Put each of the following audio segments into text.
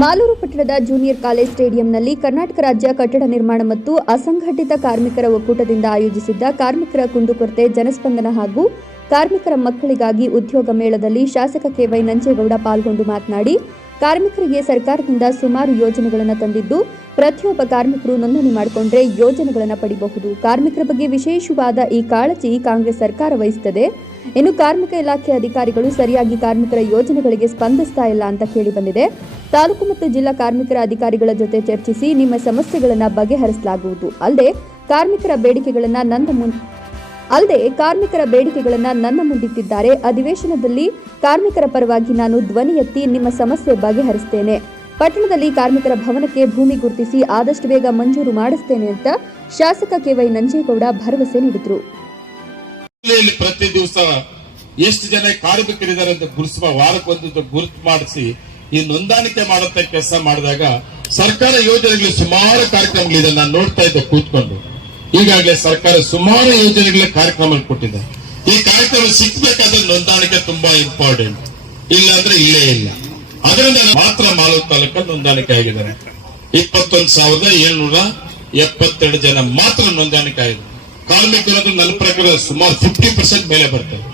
ಮಾಲೂರು ಪಟ್ಟಣದ junior college ಸ್ಟೇಡಿಯಂನಲ್ಲಿ Karnataka ರಾಜ್ಯ ಕಟ್ಟಡ ನಿರ್ಮಾಣ ಮತ್ತು ಅಸಂಘಟಿತ ಕಾರ್ಮಿಕರ ಒಕ್ಕೂಟದಿಂದ ಆಯೋಜಿಸಿದ್ದ ಕಾರ್ಮಿಕರ ಕುಂದುಕೊರತೆ ಜನಸ್ಪಂದನ ಹಾಗೂ ಕಾರ್ಮಿಕರ ಮಕ್ಕಳಿಗಾಗಿ ಉದ್ಯೋಗ ಮೇಳದಲ್ಲಿ ಶಾಸಕ ಕೆ.ವೈ. ನಂಜೇಗೌಡ ಪಾಲ್ಗೊಂಡು ಮಾತನಾಡಿ, ಕಾರ್ಮಿಕರಿಗೆ ಸರ್ಕಾರದಿಂದ ಸುಮಾರು ಯೋಜನೆಗಳನ್ನು ತಂದಿದ್ದು, ಪ್ರತಿಯೊಬ್ಬ ಕಾರ್ಮಿಕರು ನೋಂದಣಿ ಮಾಡಿಕೊಂಡ್ರೆ ಯೋಜನೆಗಳನ್ನು ಪಡೆಯಬಹುದು. ಕಾರ್ಮಿಕರ ಬಗ್ಗೆ ವಿಶೇಷವಾದ ಈ ಕಾಳಜಿ ಕಾಂಗ್ರೆಸ್ ಸರ್ಕಾರ ವಹಿಸುತ್ತದೆ. ಇನ್ನು ಕಾರ್ಮಿಕ ಇಲಾಖೆ ಅಧಿಕಾರಿಗಳು ಸರಿಯಾಗಿ ಕಾರ್ಮಿಕರ ಯೋಜನೆಗಳಿಗೆ ಸ್ಪಂದಿಸ್ತಾ ಇಲ್ಲ ಅಂತ ಕೇಳಿ ಬಂದಿದೆ. ತಾಲೂಕು ಮತ್ತು ಜಿಲ್ಲಾ ಕಾರ್ಮಿಕರ ಅಧಿಕಾರಿಗಳ ಜೊತೆ ಚರ್ಚಿಸಿ ನಿಮ್ಮ ಸಮಸ್ಯೆಗಳನ್ನು ಬಗೆಹರಿಸಲಾಗುವುದು. ಅಲ್ಲದೆ ಕಾರ್ಮಿಕರ ಬೇಡಿಕೆಗಳನ್ನು ನನ್ನ ಮುಂದಿಟ್ಟಿದ್ದಾರೆ. ಅಧಿವೇಶನದಲ್ಲಿ ಕಾರ್ಮಿಕರ ಪರವಾಗಿ ನಾನು ಧ್ವನಿ ಎತ್ತಿ ನಿಮ್ಮ ಸಮಸ್ಯೆ ಬಗೆಹರಿಸುತ್ತೇನೆ. ಪಟ್ಟಣದಲ್ಲಿ ಕಾರ್ಮಿಕರ ಭವನಕ್ಕೆ ಭೂಮಿ ಗುರುತಿಸಿ ಆದಷ್ಟು ಬೇಗ ಮಂಜೂರು ಮಾಡಿಸುತ್ತೇನೆ ಅಂತ ಶಾಸಕ ಕೆ.ವೈ. ನಂಜೇಗೌಡ ಭರವಸೆ ನೀಡಿದರು. ಪ್ರತಿ ದಿವಸ ಎಷ್ಟು ಜನ ಕಾರ್ಮಿಕರಿದ್ದಾರೆ ಅಂತ ಗುರುತಿಸುವ ವಾರಕ್ಕೊಂದು ಗುರುತು ಮಾಡಿಸಿ ಈ ನೋಂದಾಣಿಕೆ ಮಾಡುವಂತ ಕೆಲಸ ಮಾಡಿದಾಗ ಸರ್ಕಾರ ಯೋಜನೆಗಳು ಸುಮಾರು ಕಾರ್ಯಕ್ರಮಗಳಿದೆ. ನಾನು ನೋಡ್ತಾ ಇದ್ದೆ ಕೂತ್ಕೊಂಡು. ಈಗಾಗಲೇ ಸರ್ಕಾರ ಸುಮಾರು ಯೋಜನೆಗಳ ಕಾರ್ಯಕ್ರಮ ಕೊಟ್ಟಿದೆ. ಈ ಕಾರ್ಯಕ್ರಮ ಸಿಕ್ಬೇಕಾದ್ರೆ ನೋಂದಾಣಿಕೆ ತುಂಬಾ ಇಂಪಾರ್ಟೆಂಟ್. ಇಲ್ಲ ಅಂದ್ರೆ ಇಲ್ಲೇ ಇಲ್ಲ. ಅದರಿಂದ ಮಾತ್ರ ಮಾಲೂರು ತಾಲೂಕಲ್ಲಿ ನೋಂದಾಣಿಕೆ ಆಗಿದ್ದಾರೆ. 21,772 ಜನ ಮಾತ್ರ ನೋಂದಾಣಿಕೆ ಆಗಿದೆ. ಕಾರ್ಮಿಕರು ನನ್ನ ಪ್ರಕಾರ ಸುಮಾರು 50% ಮೇಲೆ ಬರ್ತಾರೆ.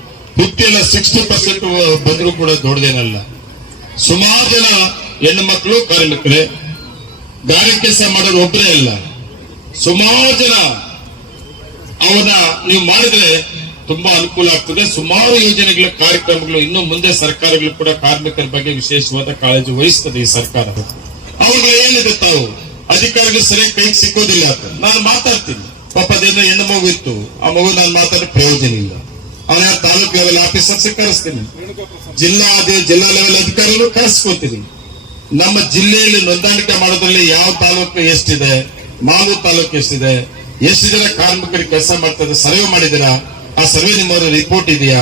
50 ಅಲ್ಲ 60% ಬಂದರೂ ಕೂಡ ದೊಡ್ಡದೇನಲ್ಲ. ಸುಮಾರು ಜನ ಹೆಣ್ಣು ಮಕ್ಕಳು ಕಾರ್ಮಿಕರೇ, ಗಾಡಿ ಕೆಲಸ ಮಾಡೋರು ಒಬ್ಬರೇ ಇಲ್ಲ. ಸುಮಾರು ಜನ ಅವನ್ನ ನೀವು ಮಾಡಿದ್ರೆ ತುಂಬಾ ಅನುಕೂಲ ಆಗ್ತದೆ. ಸುಮಾರು ಯೋಜನೆಗಳ ಕಾರ್ಯಕ್ರಮಗಳು ಇನ್ನು ಮುಂದೆ ಸರ್ಕಾರಗಳು ಕೂಡ ಕಾರ್ಮಿಕರ ಬಗ್ಗೆ ವಿಶೇಷವಾದ ಕಾಳಜಿ ವಹಿಸ್ತದೆ. ಈ ಸರ್ಕಾರ ಅವ್ರಿಗೆ ಏನಿದೆ, ತಾವು ಅಧಿಕಾರಿಗಳು ಸರಿಯಾಗಿ ಕೈಗೆ ಸಿಕ್ಕೋದಿಲ್ಲ ಅಂತ ನಾನು ಮಾತಾಡ್ತೀನಿ. ಪಾಪ ಅದೇನೋ ಹೆಣ್ಣು ಮಗು ಇತ್ತು, ಆ ಮಗು ನಾನು ಮಾತಾಡೋ ಪ್ರಯೋಜನ ಇಲ್ಲ. ಅವನ ತಾಲೂಕು ಲೆವೆಲ್ ಆಫೀಸರ್ಸ್ ಕರೆಸ್ತೀನಿ, ಜಿಲ್ಲಾ ಲೆವೆಲ್ ಅಧಿಕಾರಿಗಳು ಕರೆಸ್ಕೊತೀನಿ. ನಮ್ಮ ಜಿಲ್ಲೆಯಲ್ಲಿ ನೋಂದಾಣಿಕೆ ಮಾಡೋದ್ರಲ್ಲಿ ಯಾವ ತಾಲೂಕು ಎಷ್ಟಿದೆ, ಮಾಲೂರು ತಾಲೂಕು ಎಷ್ಟಿದೆ, ಎಷ್ಟು ಜನ ಕಾರ್ಮಿಕರಿಗೆ ಕೆಲಸ ಮಾಡ್ತಾರೆ, ಸರ್ವೆ ಮಾಡಿದಿರಾ, ಆ ಸರ್ವೆ ನಿಮ್ಮ ರಿಪೋರ್ಟ್ ಇದೆಯಾ,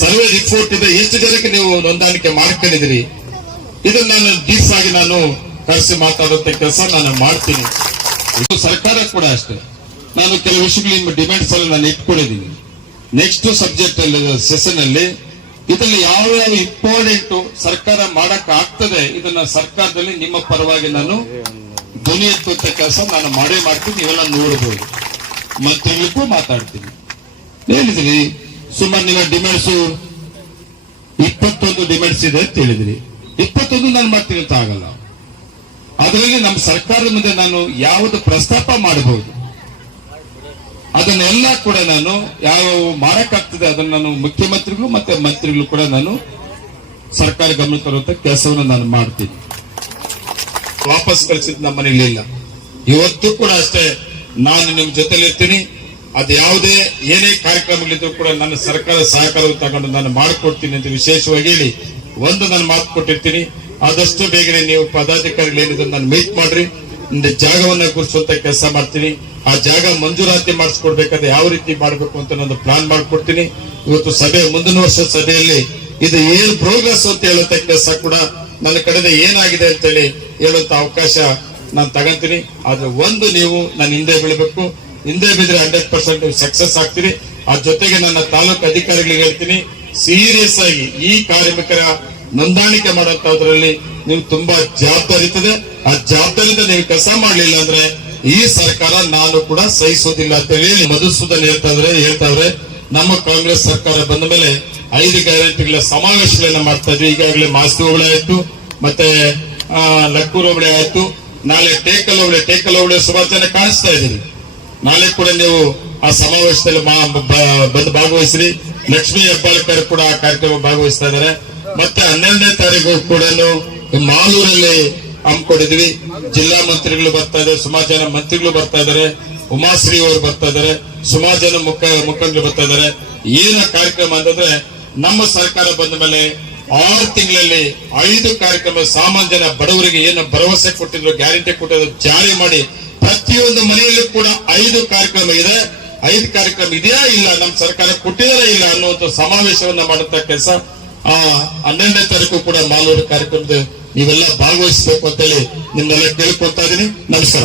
ಸರ್ವೆ ರಿಪೋರ್ಟ್ ಇದೆ, ಎಷ್ಟು ಜನಕ್ಕೆ ನೀವು ನೋಂದಾಣಿಕೆ ಮಾಡ್ಕೊಂಡಿದ್ದೀರಿ, ಇದನ್ನ ನಾನು ಡೀಪ್ ಆಗಿ ನಾನು ಕರೆಸಿ ಮಾತಾಡುವಂತ ಕೆಲಸ ನಾನು ಮಾಡ್ತೀನಿ. ಸರ್ಕಾರ ಕೂಡ ಅಷ್ಟೇ. ನಾನು ಕೆಲವು ವಿಷಯಗಳು ನಿಮ್ಮ ಡಿಮ್ಯಾಂಡ್ಸ್ ಅಲ್ಲಿ ನಾನು ಇಟ್ಕೊಂಡಿದ್ದೀನಿ. ನೆಕ್ಸ್ಟ್ ಸಬ್ಜೆಕ್ಟ್ ಅಲ್ಲಿ ಸೆಷನ್ ಅಲ್ಲಿ ಇದರಲ್ಲಿ ಯಾವ ಇಂಪಾರ್ಟೆಂಟ್ ಸರ್ಕಾರ ಮಾಡಕ್ ಆಗ್ತದೆ, ಇದನ್ನ ಸರ್ಕಾರದಲ್ಲಿ ನಿಮ್ಮ ಪರವಾಗಿ ನಾನು ಧ್ವನಿ ಎತ್ತುವಂತ ಕೆಲಸ ನಾನು ಮಾಡೇ ಮಾಡ್ತೀನಿ. ನೀವೆಲ್ಲ ನೋಡಬಹುದು. ಮಂತ್ರಿಗಳಿಗೂ ಮಾತಾಡ್ತೀನಿ. ಹೇಳಿದ್ರಿ ಸುಮಾರು ನಿಮ್ಮ ಡಿಮ್ಯಾಂಡ್ಸ್ 21 ಡಿಮ್ಯಾಂಡ್ಸ್ ಇದೆ ಅಂತ ಹೇಳಿದ್ರಿ. 21 ನಾನು ಮಾಡ್ತೀನಿ ಅಂತ ಆಗಲ್ಲ. ಅದರಲ್ಲಿ ನಮ್ಮ ಸರ್ಕಾರದ ಮುಂದೆ ನಾನು ಯಾವುದು ಪ್ರಸ್ತಾಪ ಮಾಡಬಹುದು ಅದನ್ನೆಲ್ಲ ಕೂಡ ನಾನು ಯಾವ ಮಾಡಕ್ಕಾಗ್ತದೆ ಅದನ್ನ ನಾನು ಮುಖ್ಯಮಂತ್ರಿಗಳು ಮತ್ತೆ ಮಂತ್ರಿಗಳು ಕೂಡ ನಾನು ಸರ್ಕಾರ ಗಮನ ತರುವಂತ ಕೆಲಸವನ್ನು ನಾನು ಮಾಡ್ತೀನಿ. ವಾಪಸ್ ಕಳಿಸಿದ್ ನಮ್ಮ ಮನೇಲಿ ಇಲ್ಲ. ಇವತ್ತು ಕೂಡ ಅಷ್ಟೇ ನಾನು ನಿಮ್ ಜೊತೆಲಿ ಇರ್ತೀನಿ. ಅದು ಯಾವುದೇ ಏನೇ ಕಾರ್ಯಕ್ರಮಗಳಿದ್ರು ಕೂಡ ನನ್ನ ಸರ್ಕಾರ ಸಹಕಾರ ತಗೊಂಡು ನಾನು ಮಾಡಿಕೊಡ್ತೀನಿ ಅಂತ ವಿಶೇಷವಾಗಿ ಹೇಳಿ ನಾನು ಮಾತು ಕೊಟ್ಟಿರ್ತೀನಿ. ಆದಷ್ಟು ಬೇಗನೆ ನೀವು ಪದಾಧಿಕಾರಿಗಳು ಏನಿದೆ ನಾನು ಮೀಟ್ ಮಾಡ್ರಿ, ನಿಮ್ಗೆ ಜಾಗವನ್ನ ಗುರುತಿಸುವಂತ ಕೆಲಸ ಮಾಡ್ತೀನಿ. ಆ ಜಾಗ ಮಂಜೂರಾತಿ ಮಾಡಿಸ್ಕೊಡ್ಬೇಕಾದ್ರೆ ಯಾವ ರೀತಿ ಮಾಡಬೇಕು ಅಂತ ನಾನು ಪ್ಲಾನ್ ಮಾಡ್ಕೊಡ್ತೀನಿ. ಇವತ್ತು ಸಭೆ ಮುಂದಿನ ವರ್ಷ ಸಭೆಯಲ್ಲಿ ಇದು ಏನ್ ಪ್ರೋಗ್ರೆಸ್ ಅಂತ ಹೇಳುವಂತ ಕೆಲಸ ಕೂಡ ನನ್ನ ಕಡೆಯಿಂದ ಏನಾಗಿದೆ ಅಂತೇಳಿ ಹೇಳುವಂತ ಅವಕಾಶ ನಾನು ತಗೊಂತೀನಿ. ಆದ್ರೆ ನೀವು ನನ್ನ ಹಿಂದೆ ಬೀಳಬೇಕು. ಹಿಂದೆ ಬಿದ್ರೆ 100% ಸಕ್ಸಸ್ ಆಗ್ತೀರಿ. ಆ ಜೊತೆಗೆ ನನ್ನ ತಾಲೂಕು ಅಧಿಕಾರಿಗಳಿಗೆ ಹೇಳ್ತೀನಿ, ಸೀರಿಯಸ್ ಆಗಿ ಈ ಕಾರ್ಮಿಕರ ನೋಂದಾಣಿಕೆ ಮಾಡುವಂತದ್ರಲ್ಲಿ ನೀವು ತುಂಬಾ ಜವಾಬ್ದಾರಿ ಇರ್ತದೆ. ಆ ಜವಾಬ್ದಾರಿಯಿಂದ ನೀವು ಕೆಲಸ ಮಾಡ್ಲಿಲ್ಲ ಅಂದ್ರೆ ಈ ಸರ್ಕಾರ ನಾನು ಕೂಡ ಸಹಿಸೋದಿಲ್ಲ ಅಂತ ಹೇಳಿ ಮಧುಸೂದನ್ ಹೇಳ್ತಾವ್ರೆ. ನಮ್ಮ ಕಾಂಗ್ರೆಸ್ ಸರ್ಕಾರ ಬಂದ ಮೇಲೆ 5 ಗ್ಯಾರಂಟಿಗಳ ಸಮಾವೇಶಗಳನ್ನ ಮಾಡ್ತಾ ಇದ್ವಿ. ಈಗಾಗಲೇ ಮಾಸ್ತಿ ಹೋಬಳಿ ಆಯ್ತು, ಮತ್ತೆ ಲಕ್ಕೂರು ಹೋಬಳಿ ಆಯ್ತು. ನಾಳೆ ಟೇಕಲ್ ಹೋಬಳಿ ಸುಮಾರು ಜನ ಕಾಣಿಸ್ತಾ ಇದ್ದೀರಿ. ನಾಳೆ ಕೂಡ ನೀವು ಆ ಸಮಾವೇಶದಲ್ಲಿ ಬಂದು ಭಾಗವಹಿಸ್ರಿ. ಲಕ್ಷ್ಮೀ ಹೆಬ್ಬಾಳ್ಕರ್ ಕೂಡ ಆ ಕಾರ್ಯಕ್ರಮ ಭಾಗವಹಿಸ್ತಾ ಇದ್ದಾರೆ. ಮತ್ತೆ 12ನೇ ತಾರೀಕು ಕೂಡ ಮಾಲೂರಲ್ಲಿ ಹಮ್ಮಿಕೊಂಡಿದ್ವಿ. ಜಿಲ್ಲಾ ಮಂತ್ರಿಗಳು ಬರ್ತಾ ಇದ್ದಾರೆ, ಸುಮಾರು ಜನ ಮಂತ್ರಿಗಳು ಬರ್ತಾ ಇದ್ದಾರೆ, ಉಮಾಶ್ರೀ ಅವರು ಬರ್ತಾ ಇದ್ದಾರೆ, ಸುಮಾರು ಜನ ಮುಖಂಡರು ಬರ್ತಾ ಇದ್ದಾರೆ. ಏನ ಕಾರ್ಯಕ್ರಮ ಅಂತಂದ್ರೆ ನಮ್ಮ ಸರ್ಕಾರ ಬಂದ ಮೇಲೆ 6 ತಿಂಗಳಲ್ಲಿ 5 ಕಾರ್ಯಕ್ರಮ ಸಾಮಾನ್ಯ ಜನ ಬಡವರಿಗೆ ಏನು ಭರವಸೆ ಕೊಟ್ಟಿದ್ರು, ಗ್ಯಾರಂಟಿ ಕೊಟ್ಟಿದ್ರು ಜಾರಿ ಮಾಡಿ ಪ್ರತಿಯೊಂದು ಮನೆಯಲ್ಲೂ ಕೂಡ 5 ಕಾರ್ಯಕ್ರಮ ಇದೆ. 5 ಕಾರ್ಯಕ್ರಮ ಇದೆಯಾ ಇಲ್ಲ, ನಮ್ಮ ಸರ್ಕಾರ ಕೊಟ್ಟಿದಾರ ಇಲ್ಲ ಅನ್ನುವಂಥ ಸಮಾವೇಶವನ್ನ ಮಾಡುತ್ತ ಕೆಲಸ 12ನೇ ತಾರೀಕು ಕೂಡ ಮಾಲೂರು ಕಾರ್ಯಕ್ರಮದ ನೀವೆಲ್ಲ ಭಾಗವಹಿಸಬೇಕು ಅಂತೇಳಿ ನಿಮ್ಮೆಲ್ಲ ಕೇಳ್ಕೊಳ್ತಾ ಇದೀನಿ. ನಮಸ್ಕಾರ.